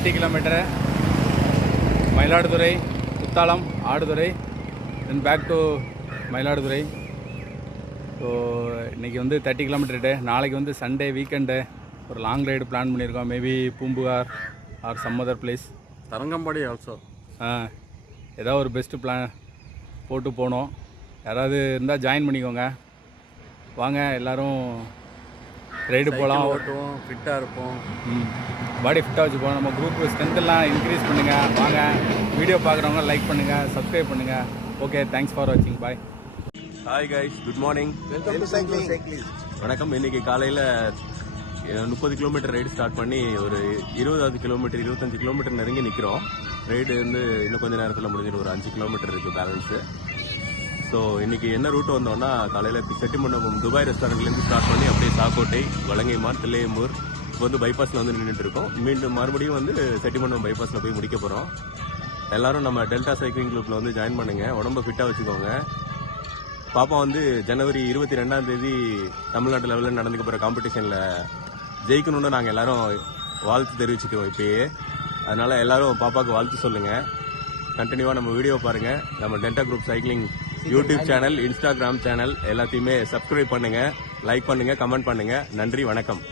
30 kilometers. Mayiladurai, Kuttalam, Adurai, then back to Mayiladurai. So இன்னைக்கு வந்து 30 kilometre day. நாளைக்கு வந்து சண்டே வீக்கெண்டு ஒரு லாங் ரைடு பிளான் பண்ணியிருக்கோம். Maybe Poompuhar or some other place. Tharangambadi also. ஏதாவது ஒரு பெஸ்ட்டு பிளான் போட்டு போனோம். யாராவது இருந்தால் ஜாயின் பண்ணிக்கோங்க. வாங்க எல்லோரும் ரைடு போகலாம். ஓட்டுவோம், ஃபிட்டாக இருப்போம். பாடி ஃபிட்டாக வச்சுப்போம். நம்ம குரூப் ஸ்ட்ரென்த்தெல்லாம் இன்க்ரீஸ் பண்ணுங்கள். வாங்க வீடியோ பார்க்குறவங்க லைக் பண்ணுங்கள், சப்ஸ்கிரைப் பண்ணுங்கள். ஓகே, தேங்க்ஸ் ஃபார் வாட்சிங். Bye. Hi guys, good morning. Welcome to cycling. வணக்கம். இன்னைக்கு காலையில் 30 கிலோமீட்டர் ரைடு ஸ்டார்ட் பண்ணி ஒரு 20 கிலோமீட்டர் 25 கிலோமீட்டர் நெருங்கி நிற்கிறோம். ரைடு வந்து இன்னும் கொஞ்சம் நேரத்தில் முடிஞ்சிடும். ஒரு 5 கிலோமீட்டர் இருக்குது பேலன்ஸு. ஸோ இன்னைக்கு என்ன ரூட் வந்தோம்னா, காலையில் செட்டிமண்டபம் துபாய் ரெஸ்டாரண்ட்லேருந்து ஸ்டார்ட் பண்ணி அப்படியே சாக்கோட்டை, வலங்கைமான், தில்லையம்பூர் இப்போ வந்து பைபாஸில் வந்து நின்றுட்டு இருக்கோம். மீண்டும் மறுபடியும் வந்து செட்டிமண்டபம் பைபாஸில் போய் முடிக்க போகிறோம். எல்லாரும் நம்ம டெல்டா சைக்கிளிங் குரூப்பில் வந்து ஜாயின் பண்ணுங்கள். உடம்பை ஃபிட்டாக வச்சுக்கோங்க. பாப்பா வந்து ஜனவரி 22ஆம் தேதி தமிழ்நாட்டு லெவலில் நடந்துக்க போகிற காம்படிஷனில் ஜெயிக்கணும்னு நாங்கள் எல்லாரும் வாழ்த்து தெரிவிச்சுக்கிறோம் இப்பயே. அதனால எல்லாரும் பாப்பாவுக்கு வாழ்த்து சொல்லுங்கள். கண்டினியூவாக நம்ம வீடியோ பாருங்கள். நம்ம delta group cycling YouTube channel, Instagram channel எல்லாத்தையுமே சப்ஸ்கிரைப் பண்ணுங்கள், லைக் பண்ணுங்கள், கமெண்ட் பண்ணுங்கள். நன்றி, வணக்கம்.